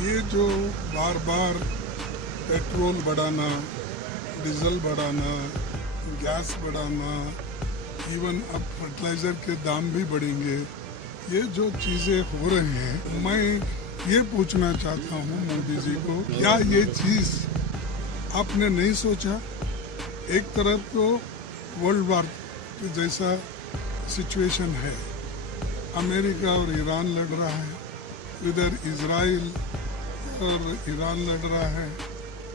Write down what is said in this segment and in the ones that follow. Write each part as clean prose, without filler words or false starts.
ये जो बार बार पेट्रोल बढ़ाना, डीजल बढ़ाना, गैस बढ़ाना, इवन अब फर्टिलाइज़र के दाम भी बढ़ेंगे, ये जो चीज़ें हो रही हैं, मैं ये पूछना चाहता हूँ मोदी जी को, क्या ये चीज़ आपने नहीं सोचा? एक तरफ तो वर्ल्ड वार जैसा सिचुएशन है, अमेरिका और ईरान लड़ रहा है, इधर इजराइल और ईरान लड़ रहा है,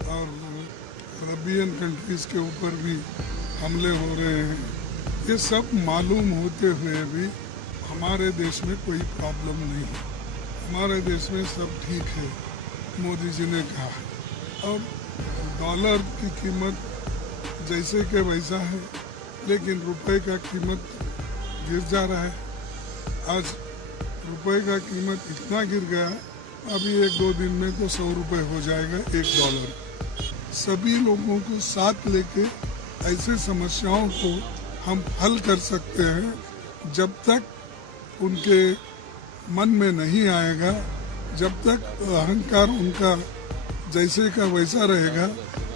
और अरबियन कंट्रीज़ के ऊपर भी हमले हो रहे हैं। ये सब मालूम होते हुए भी हमारे देश में कोई प्रॉब्लम नहीं है, हमारे देश में सब ठीक है, मोदी जी ने कहा। और डॉलर की कीमत जैसे कि वैसा है, लेकिन रुपए का कीमत गिर जा रहा है। आज रुपए का कीमत इतना गिर गया, अभी 1-2 दिन में तो 100 रुपये हो जाएगा $1। सभी लोगों को साथ लेके ऐसे समस्याओं को हम हल कर सकते हैं। जब तक उनके मन में नहीं आएगा, जब तक अहंकार उनका जैसे का वैसा रहेगा,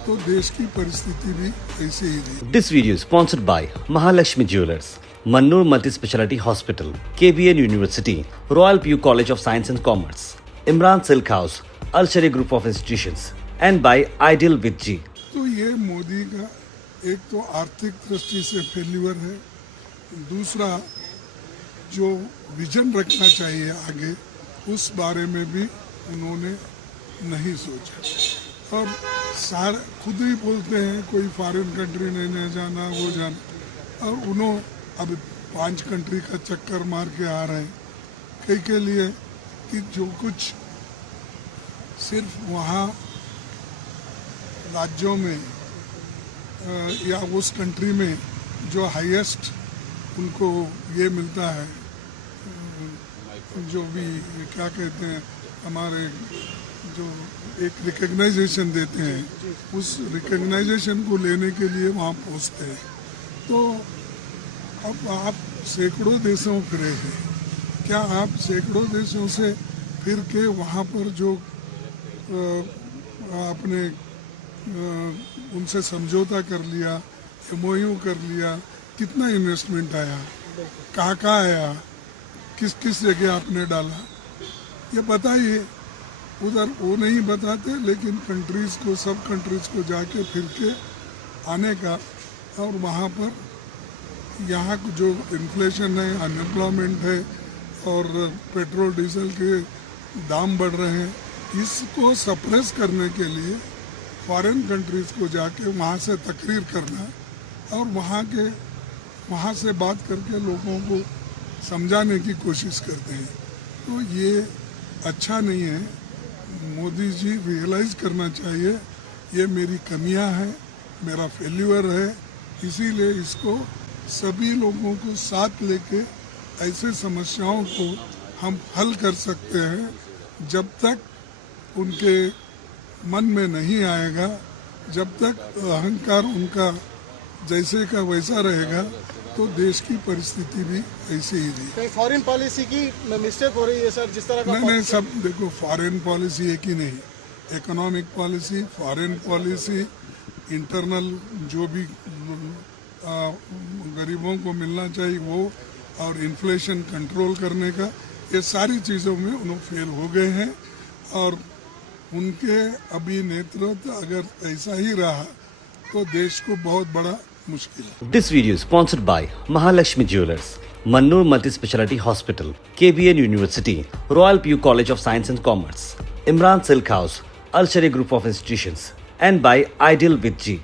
तो देश की परिस्थिति भी ऐसे ही रहेगी। This video is sponsored by Mahalakshmi Jewelers, Mannur Multi-Speciality Hospital, KBN University, Royal PU College of Science and Commerce, Imran Silk House, Al Sharia Group of Institutions, and by Ideal with G. तो ये मोदी का एक तो आर्थिक दृष्टि से failure है, दूसरा जो विजन रखना चाहिए आगे, उस बारे में भी उन्होंने नहीं सोचा। और सारे खुद ही बोलते हैं कोई फॉरेन कंट्री नहीं जाना, वो जाना, और उन्होंने अब 5 कंट्री का चक्कर मार के आ रहे हैं कई के लिए, कि जो कुछ सिर्फ वहाँ राज्यों में या उस कंट्री में जो हाईएस्ट उनको ये मिलता है, जो भी क्या कहते हैं, हमारे जो एक रिकग्नाइजेशन देते हैं, उस रिकग्नाइजेशन को लेने के लिए वहाँ पहुँचते हैं। तो अब आप सैकड़ों देशों फिरे हैं, क्या आप सैकड़ों देशों से फिर के वहाँ पर जो आपने उनसे समझौता कर लिया, MOU कर लिया, कितना इन्वेस्टमेंट आया, कहाँ आया, किस किस जगह आपने डाला, ये बताइए। उधर वो नहीं बताते, लेकिन कंट्रीज़ को, सब कंट्रीज़ को जाके फिर के आने का, और वहाँ पर यहाँ जो इन्फ्लेशन है, अनएम्प्लॉयमेंट है, और पेट्रोल डीजल के दाम बढ़ रहे हैं, इसको सप्रेस करने के लिए फॉरेन कंट्रीज़ को जाके वहाँ से तकरीर करना और वहाँ से बात करके लोगों को समझाने की कोशिश करते हैं। तो ये अच्छा नहीं है। मोदी जी रियलाइज़ करना चाहिए, ये मेरी कमियां हैं, मेरा फेल्यूर है, इसीलिए इसको सभी लोगों को साथ लेके ऐसे समस्याओं को हम हल कर सकते हैं। जब तक उनके मन में नहीं आएगा, जब तक अहंकार उनका जैसे का वैसा रहेगा, तो देश की परिस्थिति भी ऐसे ही रहेगी। फॉरेन पॉलिसी की मिस्टेक हो रही है सर, जिस तरह का नहीं, सब देखो, फॉरेन पॉलिसी एक ही नहीं, economic policy, foreign policy, internal जो भी गरीबों को मिलना चाहिए वो, और इन्फ्लेशन कंट्रोल करने का, ये सारी चीज़ों में उन्होंने फेल हो गए हैं। और उनके अभी नेतृत्व अगर ऐसा ही रहा तो देश को बहुत बड़ा मुश्किल है। This video is sponsored by Mahalakshmi Jewelers, Mannur Multi-Speciality Hospital, KBN University, Royal PU College of Science and Commerce, Imran Silk House, Al Sharia Group of Institutions, and by Ideal with G.